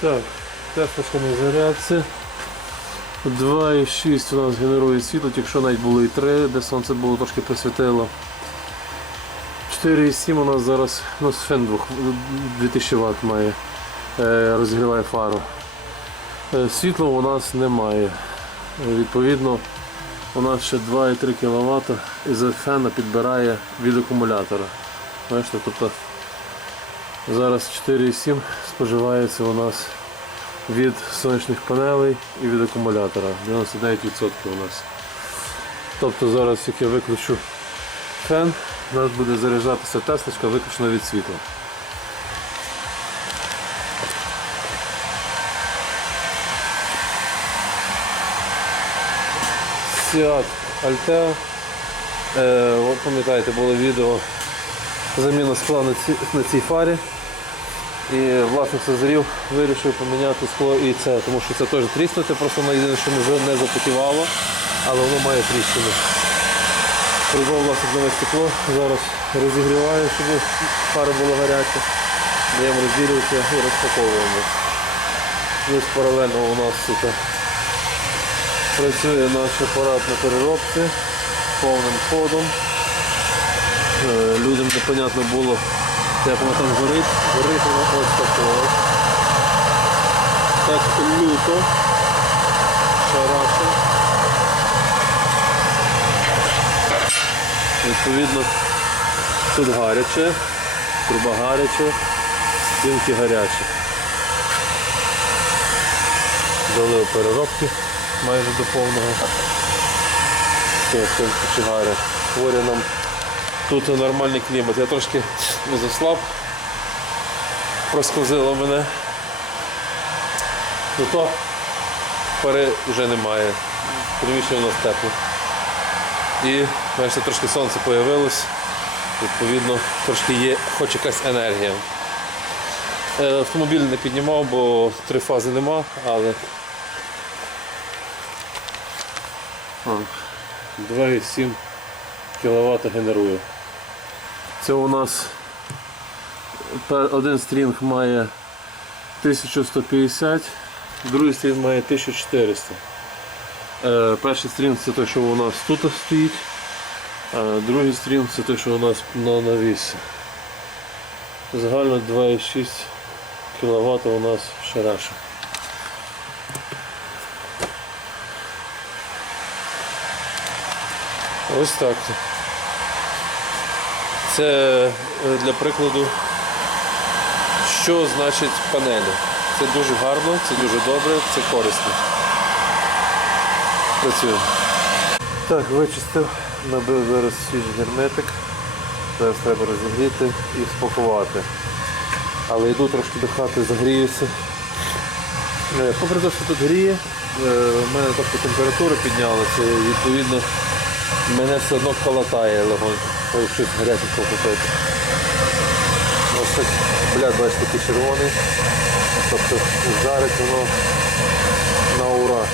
Так, технічка на зарядці. 2,6 у нас генерує світло, якщо навіть було і 3, де сонце було трошки присвітило. 4,7 у нас зараз ну, фен 2000 Вт має, е, розігріває фару. Е, Світла у нас немає. Відповідно, у нас ще 2,3 кВт із фена підбирає від акумулятора. Бачите, тобто зараз 4,7 споживається у нас від сонячних панелей і від акумулятора. 99% у нас. Тобто зараз, як я виключу фен, у нас буде заряджатися теслочка виключно від світла. Seat Altea. Е, пам'ятаєте, було відео заміна скла на цій фарі. І власник созрів, вирішив поміняти скло і це, тому що це теж тріснути, просто воно єдине, що не, не запотівало, але воно має тріщини. Придбав власник нове стекло, зараз розігріваю, щоб фара була гаряча. Даємо розділювати і розпаковуємо. Плюс паралельно у нас тут працює наш апарат на переробці повним ходом. Е, Людям непонятно було, як воно там горить. Горить воно ось таке. Так люто. Шараше. Відповідно, тут гаряче, труба гаряча, стінки гарячі. Дали переробки майже до повного. Стінки чигарять. Хворі нам Тут нормальний клімат. Я трошки заслаб, проскозило мене. Ну то пари вже немає. Приміщення у нас тепло. І бачите, трошки сонце з'явилось. Відповідно, трошки є хоч якась енергія. Е, Автомобіль не піднімав, бо три фази нема, але А, 2,7 кВт генерує. Це у нас один стрінг має 1150, другий стрінг має 1400. Е, Перший стрінг це той, що у нас тут стоїть, а другий стрінг це той, що у нас на навісі. Загально 2,6 кВт у нас в шараші. Ось так. Це е, для прикладу, що значить панелі. Це дуже гарно, це дуже добре, це корисно. Працюємо. Так, вичистив, набив зараз свіжий герметик. Зараз треба розігріти і спакувати. Але йду трошки до хати, загріюся. Е, Попри те, що тут гріє, е, в мене трохи температура піднялася, і відповідно мене все одно колотає легонько. Щось гаряченько купити. Ось так, бля, бачиш, такий червоний. Тобто жарить воно на ура.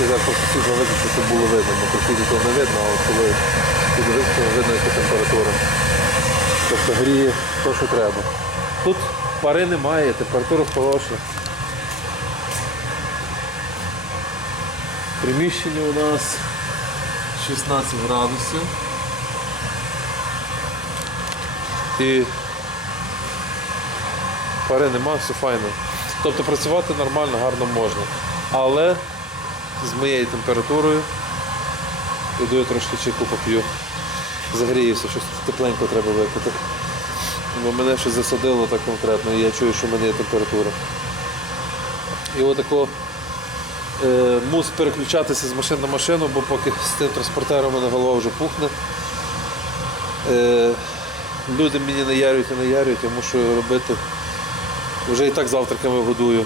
Зараз світло виключити, щоб було видно, бо по світлі не видно, а от коли підвищено, видно яка температура. Тобто гріє то, що треба. Тут пари немає, температура хороша. Приміщення у нас 16 градусів. І пари нема, все файно. Тобто працювати нормально, гарно можна. Але з моєю температурою іду я трошки чайку поп'ю. Загріюся, щось тепленько треба випити. Бо мене щось засадило так конкретно, і я чую, що в мене є температура. І отако мус переключатися з машини на машину, бо поки з тим транспортером мене голова вже пухне. Е, люди мені наярюють і наярюють, я мушу робити. Вже і так завтраками годую.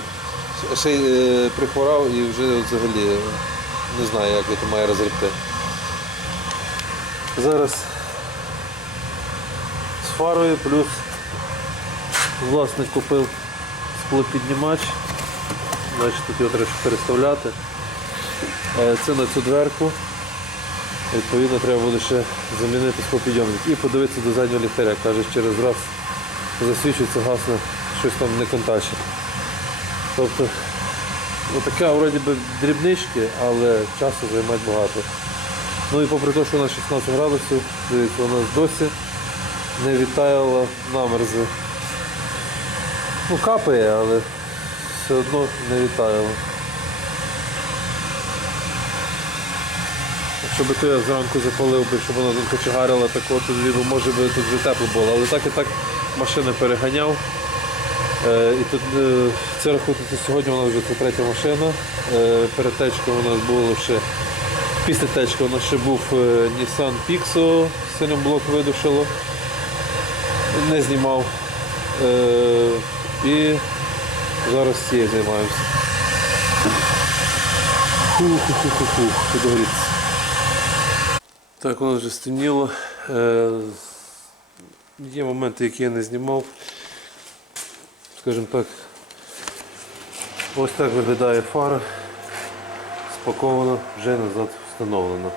Ще й е, прихворав і вже взагалі не знаю, як це маю розгребти. Зараз з фарою плюс власник купив склопіднімач. Значить, тут його треба переставляти. Е, Це на цю дверку. Відповідно, треба буде ще замінити склопідйомник. І подивитися до заднього ліхтаря. Каже, через раз засвічується, гасне щось там не контачить. Тобто, отака вроді би дрібнички, але часу займає багато. Ну і попри те, що у нас 16 градусів, дивіться, нас досі не відтаяла намерзи. Ну, капає, але все одно не відтаяло. Якщо би то я зранку запалив би, щоб вона тут кочегарила, так от тоді ну, може би тут вже тепло було. Але так і так машини переганяв. Е, і тут е, це рахується сьогодні у нас вже це третя машина. Е, перед течкою у нас було ще після течки у нас ще був е, Nissan Pixo, синім блок видушило. Не знімав. Е, і зараз цією займаємося. Фу-ху-ху-ху-ху, підгоріться. Так, воно вже стемніло. Е, Є моменти, які я не знімав. Скажімо так, ось так виглядає фара. Спакована, вже назад встановлена.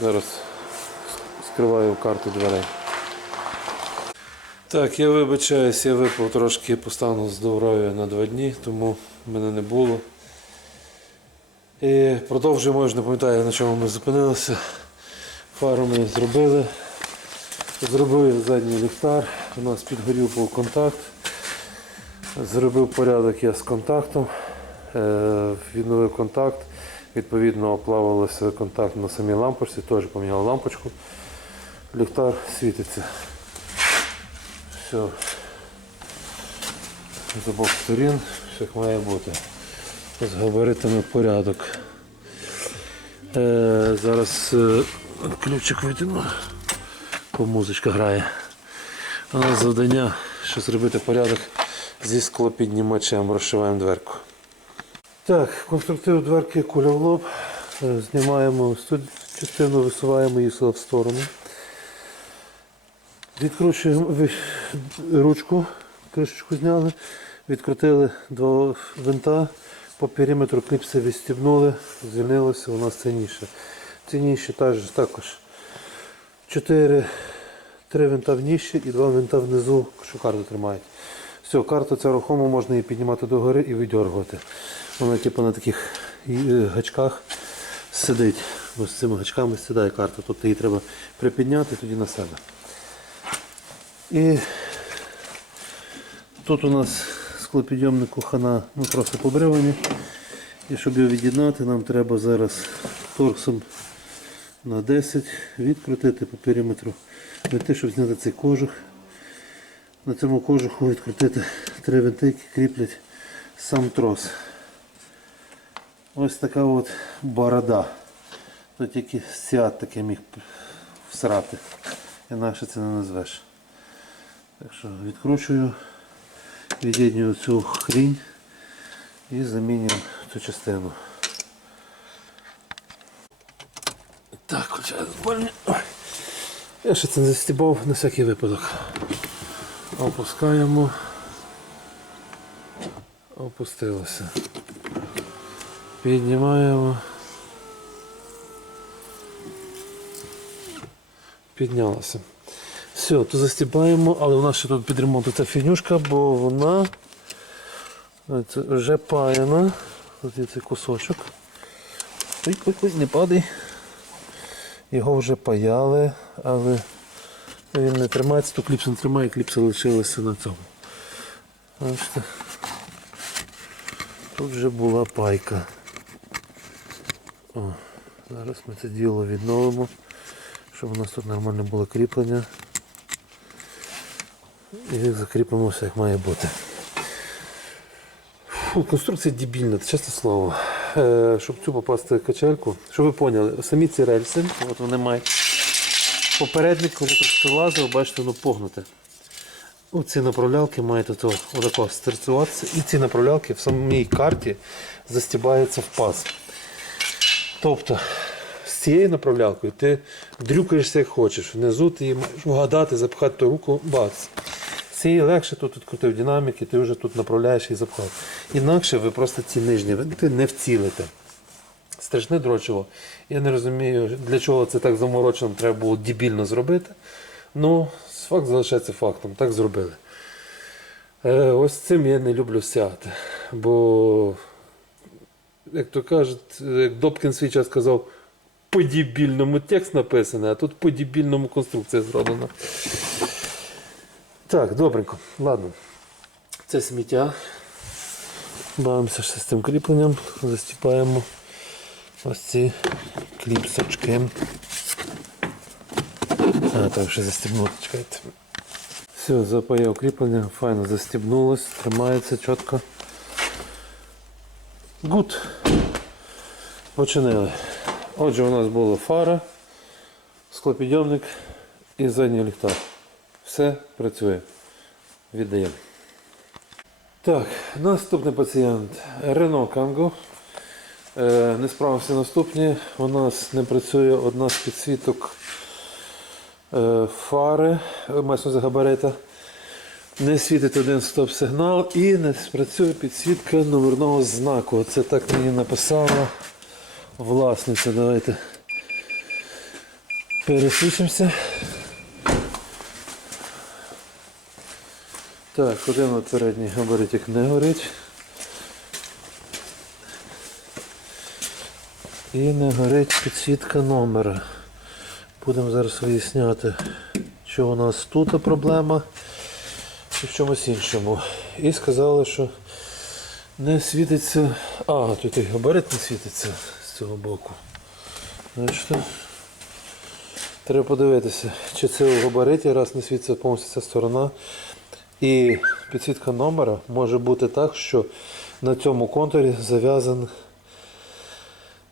Зараз скриваю карту дверей. Так, я вибачаюсь, я випав трошки постану з Доврою на два дні, тому мене не було. І продовжуємо, я ж не пам'ятаю, на чому ми зупинилися. Фару ми зробили. Зробив задній ліхтар, у нас підгорів був контакт. Зробив порядок я з контактом, е, відновив контакт, відповідно оплавилося контакт на самій лампочці, теж поміняв лампочку. Ліхтар світиться. Все. З обох сторін, все як має бути. З габаритами порядок. Е, зараз е, ключик витягну, бо музичка грає. У нас завдання, що зробити порядок зі склопіднімачем, розшиваємо дверку. Так, конструктив дверки куля в лоб. Е, Знімаємо ось тут частину, висуваємо її в сторону. Відкручуємо ручку, кришечку зняли, відкрутили два винта, по периметру кліпси відстібнули, звільнилося у нас цінніше. Цінніше також, також 4, 3 винта в ніші і 2 винта внизу, що карту тримають. Все, карту ця рухомо можна її піднімати догори і видергувати. Вона типу на таких е, гачках сидить. Ось цими гачками сідає карта. Тобто її треба припідняти тоді на себе. І тут у нас склопідйомнику хана ну, просто побривані. І щоб його від'єднати, нам треба зараз торксом на 10 відкрутити по периметру винти, щоб зняти цей кожух. На цьому кожуху відкрутити три винти, які кріплять сам трос. Ось така от борода. Тут тільки сіат таке міг всрати. Інакше це не назвеш. Так що відкручую, від'єднюю цю хрінь і замінюю цю частину. Так, збольні. Я ще це не застібав на всякий випадок. Опускаємо. Опустилося. Піднімаємо. Піднялося. Все, то застібаємо, але у нас ще тут під ремонтом ця фінюшка, бо вона вже паяна. Тут є цей кусочок. Ой, ой, ой, не падай. Його вже паяли, але він не тримається, то кліпса не тримає, кліпса лишилася на цьому. Бачите? Тут вже була пайка. О, зараз ми це діло відновимо, щоб у нас тут нормально було кріплення. І закріпимо все як має бути. Фу, конструкція дебільна, чесне слово. Е, щоб цю попасти качельку, щоб ви поняли, самі ці рельси, от вони мають попередник, коли тут вилазив, бачите, воно погнуте. Ну, ці направлялки мають ото, отако стерцюватися, і ці направлялки в самій карті застібаються в паз. Тобто з цією направлялкою ти дрюкаєшся як хочеш. Внизу ти її маєш вгадати, запхати ту руку, бац. Цієї легше тут відкрутив динамік і ти вже тут направляєш і запхав. Інакше ви просто ці нижні винти не вцілите. Страшне дрочево. Я не розумію, для чого це так заморочено треба було дебільно зробити. Ну, факт залишається фактом. Так зробили. Е, ось цим я не люблю сяти. Бо, як то кажуть, як Добкін свій час казав, по дебільному текст написаний, а тут по дебільному конструкція зроблена. Так, добренько. Ладно. Це сміття. Бавимося ще з цим кріпленням. Застіпаємо ось ці кліпсочки. А, так ще застібнути, чекайте. Все, запаяв кріплення, файно застібнулось, тримається чітко. Гуд. Починили. Отже, у нас була фара, склопідйомник і задній ліхтар. Все працює. Віддаємо. Так, наступний пацієнт Renault Kangoo. Е, не справився наступні. У нас не працює одна з підсвіток е, фари, масно за габарита. Не світить один стоп-сигнал і не спрацює підсвітка номерного знаку. Це так мені написала власниця. Давайте пересвічимося. Так, один от передній габаритик не горить. І не горить підсвітка номера. Будемо зараз виясняти, що у нас тут проблема і в чомусь іншому. І сказали, що не світиться. А, тут і габарит не світиться з цього боку. Значить, треба подивитися, чи це у габариті, раз не світиться повністю ця сторона. І підсвітка номера може бути так, що на цьому контурі зав'язаний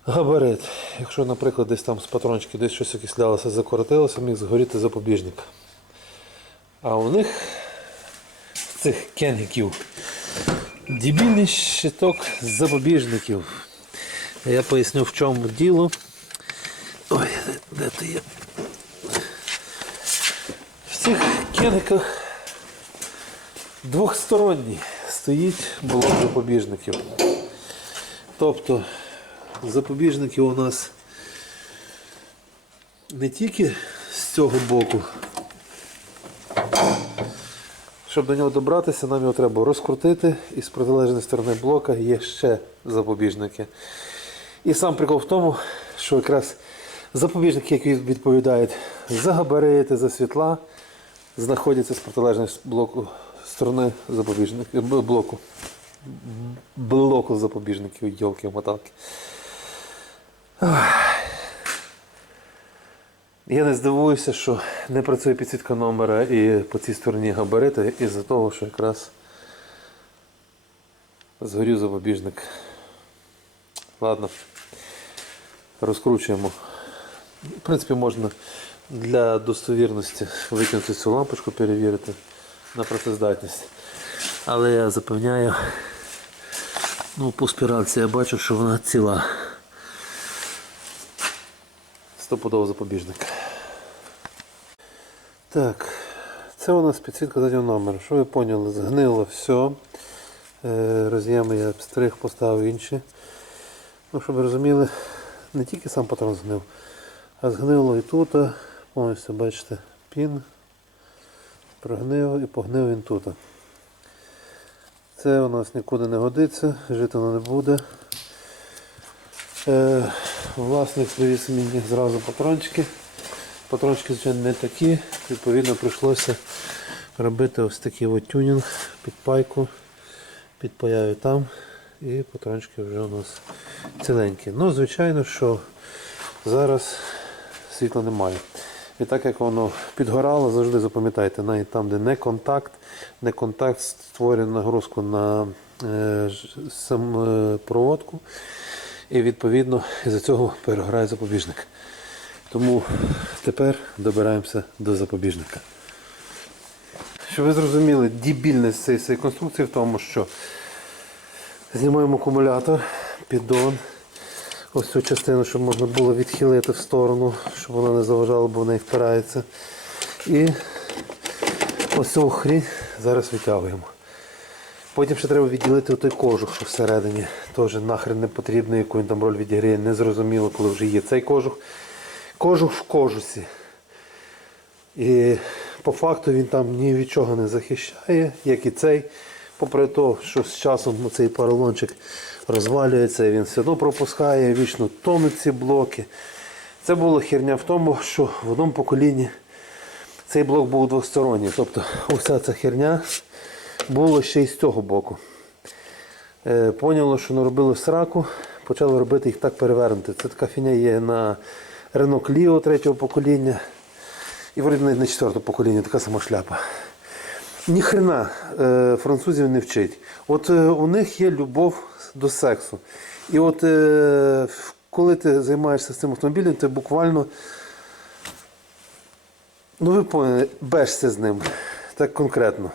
габарит. Якщо, наприклад, десь там з патрончики десь щось окислялося, закоротилося, міг згоріти запобіжник. А у них цих кенгіків дебільний щиток запобіжників. Я поясню в чому діло. Ой, де ти є? В цих кенгіках двохсторонній стоїть блок запобіжників. Тобто запобіжники у нас не тільки з цього боку. Щоб до нього добратися, нам його треба розкрутити і з протилежної сторони блока є ще запобіжники. І сам прикол в тому, що якраз запобіжники, які відповідають за габарити, за світла, знаходяться з протилежної блоку сторони запобіжника блоку. Блоку запобіжників, йолки моталки. Я не здивуюся, що не працює підсвітка номера і по цій стороні габарити із-за того, що якраз згорів запобіжник. Ладно, розкручуємо. В принципі, можна для достовірності викинути цю лампочку, перевірити на працездатність. Але я запевняю, ну, по спіральці я бачу, що вона ціла. Стопудово запобіжник. Так, це у нас підсвітка заднього номера. Що ви поняли? Згнило все. Е, Роз'єми я обстриг, поставив інші. Ну, щоб ви розуміли, не тільки сам патрон згнив, а згнило і тут. Повністю бачите, пін. Прогнив і погнив він тут. Це у нас нікуди не годиться, жити воно не буде. Е, власник привіз мені зразу патрончики. Патрончики, звичайно, не такі. Відповідно, прийшлося робити ось такий от тюнінг під пайку. Підпаяю там і патрончики вже у нас ціленькі. Ну, звичайно, що зараз світла немає. І так як воно підгорало, завжди запам'ятайте, навіть там, де не контакт, не контакт створює нагрузку на е, е, проводку. І відповідно із-за цього перегорає запобіжник. Тому тепер добираємося до запобіжника. Щоб ви зрозуміли, дебільність цієї цієї конструкції в тому, що знімаємо акумулятор, піддон, ось цю частину, щоб можна було відхилити в сторону, щоб вона не заважала, бо в неї впирається. І ось цю хрінь зараз витягуємо. Потім ще треба відділити той кожух, що всередині. Теж нахрен не потрібно, яку він там роль відіграє. Незрозуміло, коли вже є цей кожух. Кожух в кожусі. І по факту він там ні від чого не захищає, як і цей. Попри те, що з часом цей поролончик розвалюється, і він все одно пропускає, вічно тонуть ці блоки. Це була херня в тому, що в одному поколінні цей блок був двосторонній. Тобто уся ця херня була ще й з цього боку. Е, Поняло, що наробили сраку, почали робити їх так перевернути. Це така фіня є на Renault Clio третього покоління. І вроді навіть на четвертого покоління така сама шляпа. Ніхрена е, французів не вчить. От е, у них є любов до сексу. І от е, коли ти займаєшся цим автомобілем, ти буквально, ну ви поняли, бешся з ним. Так конкретно.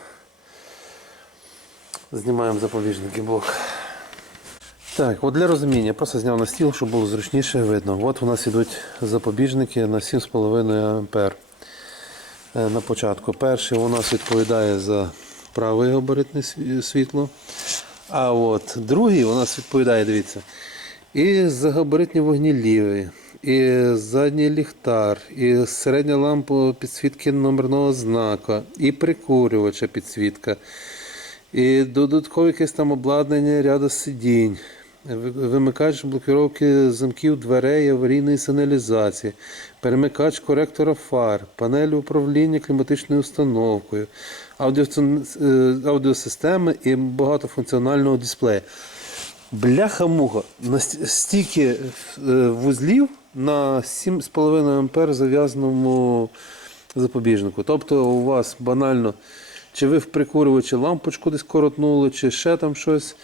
Знімаємо запобіжники блок. Так, от для розуміння, просто зняв на стіл, щоб було зручніше видно. От у нас йдуть запобіжники на 7,5 А. Е, На початку. Перший у нас відповідає за праве габаритне світло. А от другий у нас відповідає, дивіться, і за габаритні вогні лівий, і задній ліхтар, і середня лампа підсвітки номерного знака, і прикурювача підсвітка. І додаткове якесь там обладнання ряду сидінь, вимикач блокировки замків дверей аварійної сигналізації, перемикач коректора фар, панель управління кліматичною установкою, е, аудіосистеми і багатофункціонального дисплея. Бляха-муха, стільки е, вузлів на 7,5 ампер зав'язаному запобіжнику. Тобто у вас банально, чи ви в прикурювачі лампочку десь коротнули, чи ще там щось,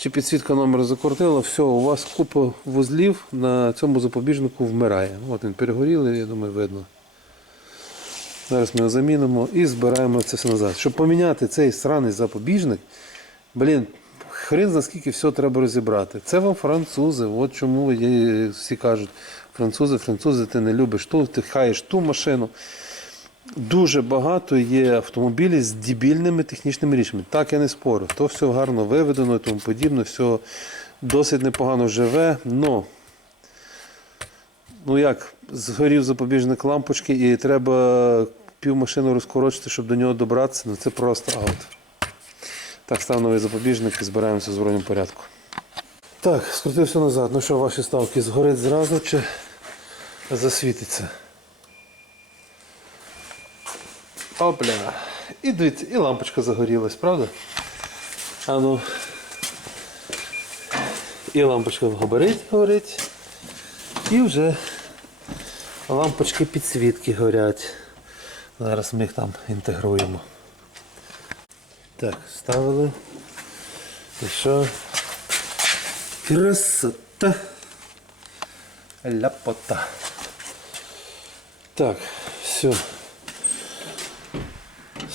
чи підсвітка номера закоротила, все, у вас купа вузлів на цьому запобіжнику вмирає. От він перегорілий, я думаю, видно. Зараз ми його замінимо і збираємо це все назад. Щоб поміняти цей сраний запобіжник, блін, хрен за скільки все треба розібрати. Це вам французи. От чому всі кажуть, французи, французи, ти не любиш ту, ти хаєш ту машину. Дуже багато є автомобілів з дебільними технічними рішеннями. Так я не спорю. То все гарно виведено і тому подібне, все досить непогано живе. Но ну як, згорів запобіжник лампочки і треба пів машину розкорочити, щоб до нього добратися, ну це просто аут. Так, став новий запобіжник і збираємося в зворотньому порядку. Так, скрутив все назад. Ну що, ваші ставки згорить зразу чи засвітиться? Опля. І дивіться, і лампочка загорілась, правда? А ну. І лампочка в габариті горить. І вже лампочки підсвітки горять. Зараз ми їх там інтегруємо. Так, ставили. І що? Красота. Ляпота. Так, все.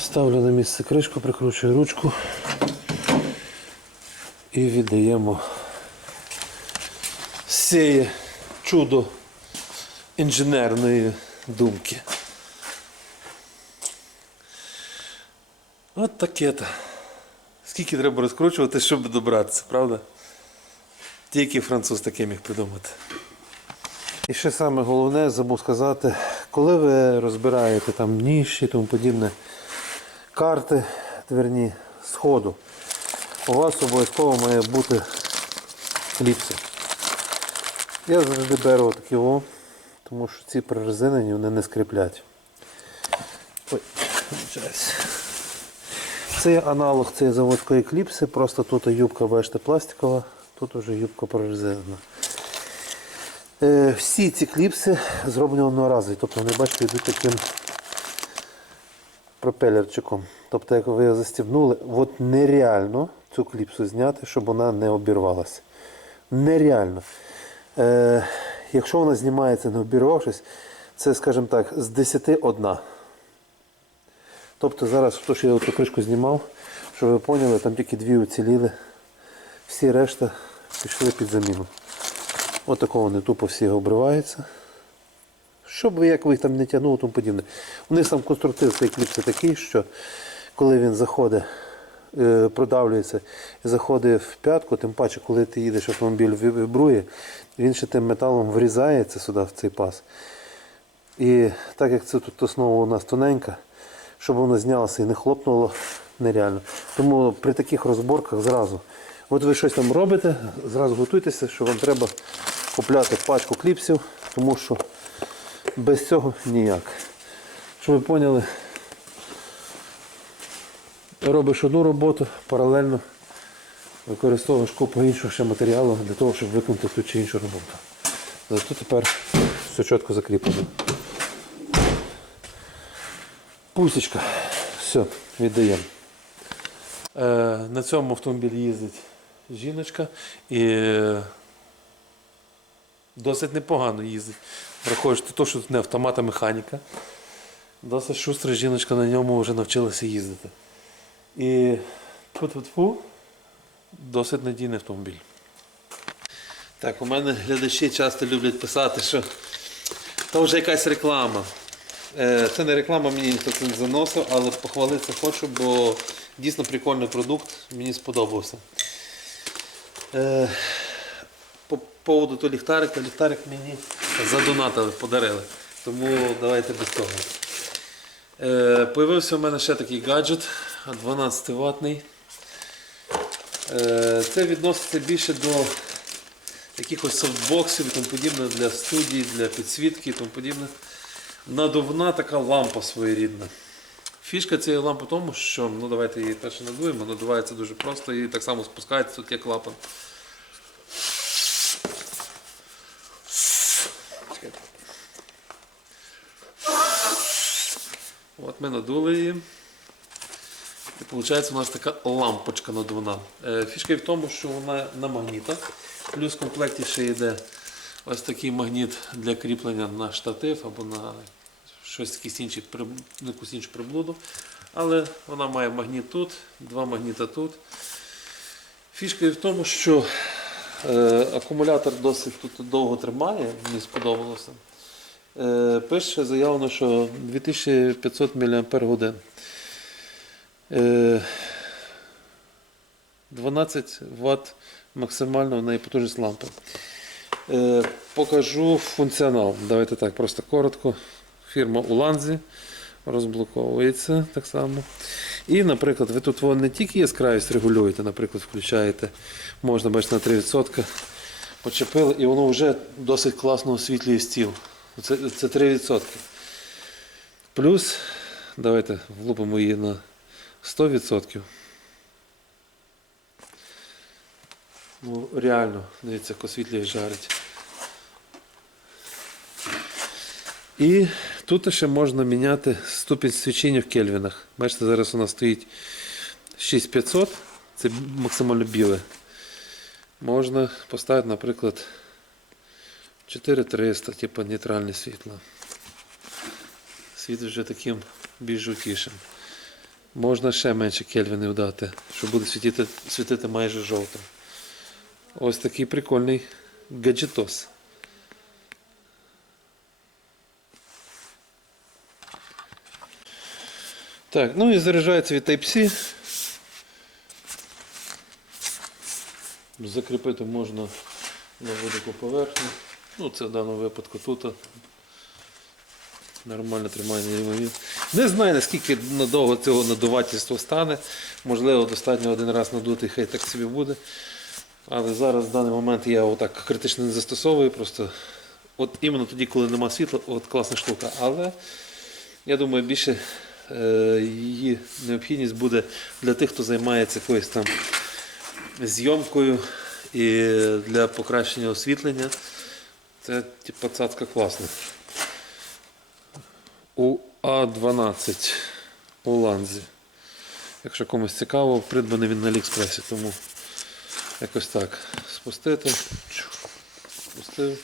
Ставлю на місце кришку, прикручую ручку і віддаємо сіє чудо інженерної думки. От таке то. Скільки треба розкручувати, щоб добратися, правда? Тільки француз таке міг придумати. І ще саме головне, забув сказати, коли ви розбираєте там ніші і тому подібне, карти дверні сходу, у вас обов'язково має бути кліпси. Я завжди беру такі о, тому що ці прорезинені вони не скріплять. Ой. Це є аналог цієї заводської кліпси, просто тут юбка, бачите, пластикова, тут вже юбка прорезинена. Е, всі ці кліпси зроблені одноразові, тобто вони бачите, йдуть таким пропелерчиком. Тобто, як ви його застібнули, от нереально цю кліпсу зняти, щоб вона не обірвалася. Нереально. Е, якщо вона знімається, не обірвавшись, це, скажімо так, з 10 одна. Тобто зараз, хто ж я цю кришку знімав, щоб ви поняли, там тільки дві уціліли, всі решта пішли під заміну. От такого вони тупо всі обриваються. Щоб ви як ви їх там не тягнули, тому подібне. У них сам конструктив цієї кліпси такий, що коли він заходить, е, продавлюється і заходить в п'ятку, тим паче, коли ти їдеш, автомобіль ві- вібрує, він ще тим металом врізається сюди, в цей пас. І так як це тут основа у нас тоненька, щоб воно знялося і не хлопнуло нереально. Тому при таких розборках зразу. От ви щось там робите, зразу готуйтеся, що вам треба купляти пачку кліпсів, тому що без цього ніяк. Щоб ви поняли, робиш одну роботу, паралельно використовуєш купу іншого ще матеріалу для того, щоб виконати ту чи іншу роботу. Зато тепер все чітко закріплено. Пусічка. Все, віддаємо. Е, на цьому автомобілі їздить жіночка і е, досить непогано їздить. Враховуючи те, що тут не автомат, а механіка. Досить шустра жіночка на ньому вже навчилася їздити. І тьфу-тьфу-тьфу, досить надійний автомобіль. Так, у мене глядачі часто люблять писати, що то вже якась реклама. Е, Це не реклама, мені ніхто це не заносив, але похвалитися хочу, бо дійсно прикольний продукт, мені сподобався. По поводу того ліхтарика, ліхтарик мені задонатили, подарили. Тому давайте без того. Е, Появився у мене ще такий гаджет 12 ватний. Е, Це відноситься більше до якихось софтбоксів і тому подібне для студії, для підсвітки і тому подібне. Надувна така лампа своєрідна. Фішка цієї лампи в тому, що ну давайте її перше надуємо, надувається дуже просто і так само спускається, тут є клапан. От ми надули її. І виходить, у нас така лампочка надувна. Е, Фішка в тому, що вона на магнітах. Плюс в комплекті ще йде ось такий магніт для кріплення на штатив або на щось інший, якусь іншу приблуду. Але вона має магніт тут, два магніта тут. Фішка в тому, що е, акумулятор досить тут довго тримає, мені сподобалося. Е, пише заявлено, що 2500 мАч. Е, 12 Вт максимально в неї потужність лампи. Е, покажу функціонал. Давайте так, просто коротко. Фірма Уланзі розблоковується так само. І, наприклад, ви тут не тільки яскравість регулюєте, наприклад, включаєте, можна бачити на 3%. Почепили, і воно вже досить класно освітлює стіл. Це, це 3%. Плюс, давайте влупимо її на 100%. Ну, реально, дивіться, як освітлює жарить. І тут ще можна міняти ступінь свічення в кельвінах. Бачите, зараз у нас стоїть 6500, це максимально біле. Можна поставити, наприклад, 4300, типу нейтральне світло. Світ вже таким більш жовтішим. Можна ще менше кельвінів дати, щоб буде світити, світити майже жовтим. Ось такий прикольний гаджетос. Так, ну і заряджається від Type-C. Закріпити можна на будь-яку поверхню. Ну, це в даному випадку тут. Нормально тримання рівнові. Не знаю, наскільки надовго цього надувательства стане. Можливо, достатньо один раз надути, хай так собі буде. Але зараз в даний момент я отак критично не застосовую. Просто от іменно тоді, коли нема світла, от класна штука. Але я думаю, більше е, її необхідність буде для тих, хто займається якоюсь там зйомкою і для покращення освітлення. Це типу цацка класна. У А12 у ланзі. Якщо комусь цікаво, придбаний він на Аліекспресі, тому якось так. Спустити, спустив,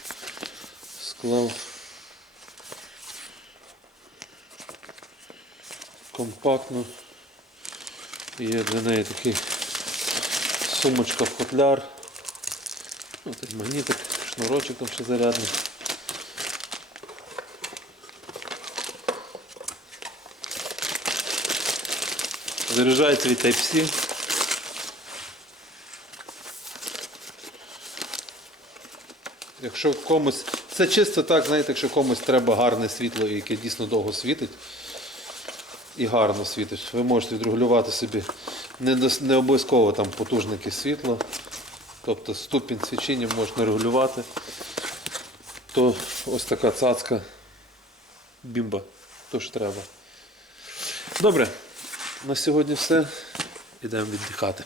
склав. Компактно. Є для неї такий сумочка в футляр. Ну, тут магнітик, шнурочок там ще зарядний. Заряджається від Type-C. Якщо комусь. Це чисто так, знаєте, якщо комусь треба гарне світло, яке дійсно довго світить. і гарно світить. Ви можете відрегулювати собі не, не обов'язково там потужники світла. Тобто ступінь свічення можна регулювати. То ось така цацка бімба. То що треба. Добре, на сьогодні все. Ідемо віддихати.